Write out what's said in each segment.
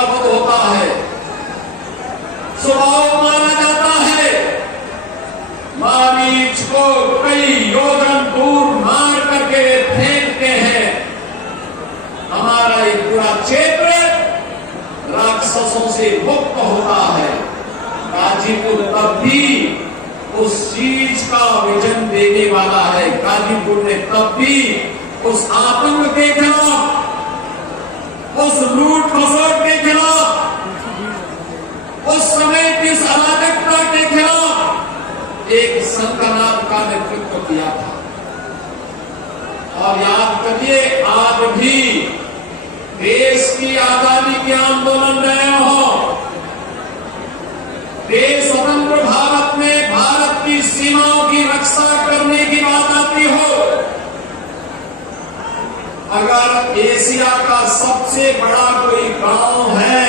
का वध होता है। स्वभाव माना जाता है, मारीच को कई योजन दूर मार करके फेंकते हैं। हमारा एक पूरा क्षेत्र राक्षसों से मुक्त होता है। गाजीपुर तब भी उस चीज का विजन देने वाला है। गाजीपुर ने तब भी उस आतंक के खिलाफ, उस लूट खसोट के खिलाफ, उस समय की अराजकता के खिलाफ एक संघनाद का नेतृत्व किया था। और याद करिए, आज भी देश की आजादी के आंदोलन रहे हो, देश स्वतंत्र भारत में भारत की सीमाओं की रक्षा करने की बात आती हो, अगर एशिया का सबसे बड़ा कोई गांव है,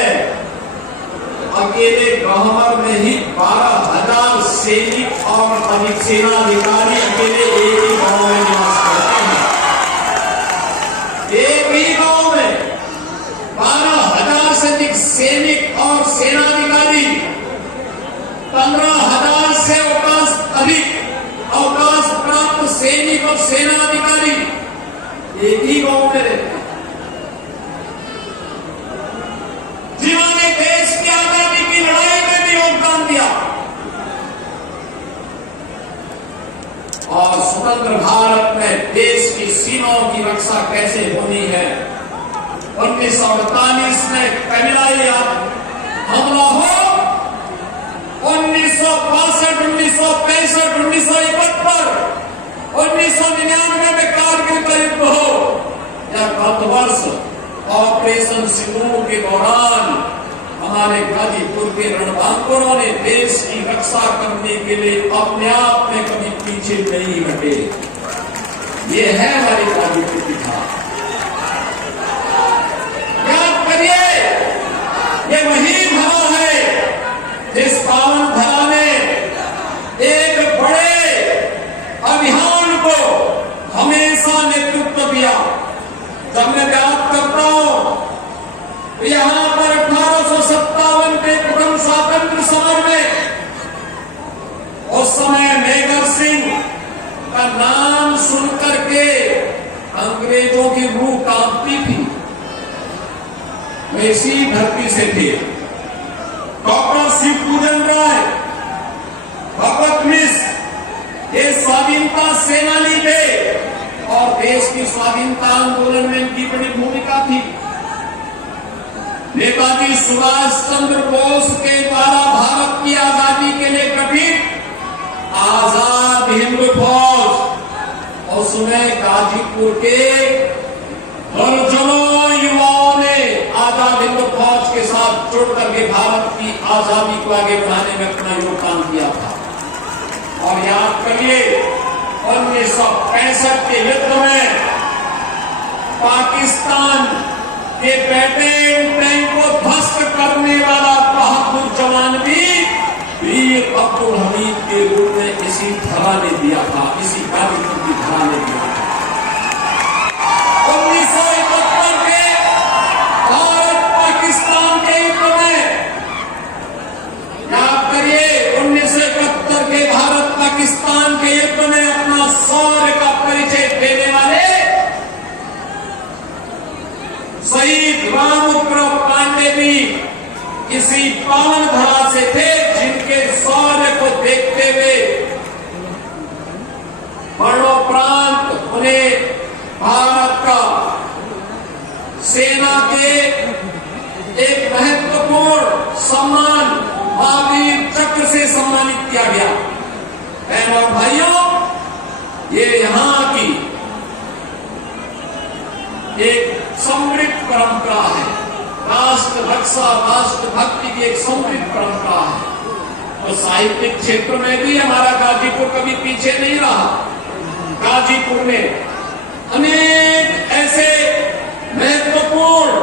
अकेले गवर्नर में ही 12,000 सैनिक और अधिक सेनाधिकारी अकेले एक ही गांव में निवास करते हैं। एक ही गांव में 12,000 से अधिक सैनिक और सेनाधिकारी, 15,000 से अधिक अवकाश प्राप्त सैनिक और सेनाधिकारी एक ही गांव में रहते हैं, जिन्होंने देश की आजादी की लड़ाई में भी योगदान दिया। और स्वतंत्र भारत में देश की सीमाओं की रक्षा कैसे होनी है। 1948 में कमिलाई हमला हो, 1962, 1965, 1971, 1999 में कारगिल का युद्ध हो, या गत वर्ष ऑपरेशन सिंदूर के दौरान हमारे गाजीपुर के रणबांकुरों ने देश की रक्षा करने के लिए अपने आप में कभी पीछे नहीं हटे। ये है हमारी गाजीपुर की धार। याद करिए, ये वही धरा है जिस पावन धरा ने एक बड़े अभियान को हमेशा नेतृत्व दिया। जब मैं बात करता हूं, यहां पर 1857 के प्रथम स्वातंत्र समर में उस समय मेघर सिंह का नाम सुनकर के अंग्रेजों की रूह कांपती थी। वे इसी धरती से थे। डॉक्टर शिवपूजन राय, भगत मिश्र, ये स्वाधीनता सेनानी थे और देश की स्वाधीनता आंदोलन में इनकी बड़ी भूमिका थी। नेताजी सुभाष चंद्र बोस के द्वारा भारत की आजादी के लिए गठित आजाद हिंद फौज, और समय गाजीपुर के दर्जनों युवाओं ने आजाद हिंद फौज के साथ जुड़ करके भारत की आजादी को आगे बढ़ाने में अपना योगदान दिया था। और याद करिए, 1965 के युद्ध में पाकिस्तान के बैटेन टैंक को ध्वस्त करने वाला बहादुर जवान भी वीर अब्दुल हमीद के रूप में इसी धरा ने दिया था, इसी गाजीपुर की धरा ने दिया था। 1971 के भारत पाकिस्तान के युद्ध में, याद करिए, 1971 के भारत पाकिस्तान के युद्ध में अपना शौर्य का परिचय देने वाले शहीद रामउग्र पांडे भी इसी पावन धरा से थे, जिनके शौर्य को देखते हुए मरणोपरांत उन्हें भारत का सेना के एक महत्वपूर्ण सम्मान महावीर चक्र से सम्मानित किया गया। बहनों और भाइयों, ये यहाँ की एक समृद्ध परंपरा है। राष्ट्र रक्षा, राष्ट्र भक्ति की एक समृद्ध परंपरा है। और साहित्यिक क्षेत्र में भी हमारा गाजीपुर कभी पीछे नहीं रहा। गाजीपुर में अनेक ऐसे महत्वपूर्ण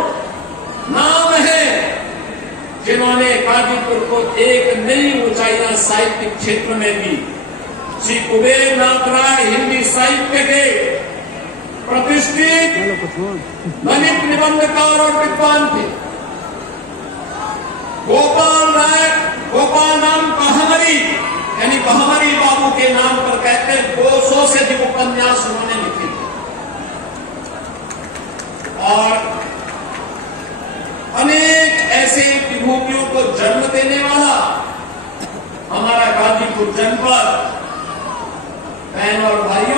नाम हैं जिन्होंने गाजीपुर को एक नई ऊंचाई साहित्यिक क्षेत्र में दी। श्री कुबेर नाथ राय हिंदी साहित्य के प्रतिष्ठित ललित निबंधकार और विद्वान थे। बहारी बाबू के नाम पर कहते हैं 200 से अधिक उपन्यास उन्होंने लिखे और अनेक ऐसे विभूतियों को जन्म देने वाला हमारा गाजीपुर जनपद। बहन और भाइयों,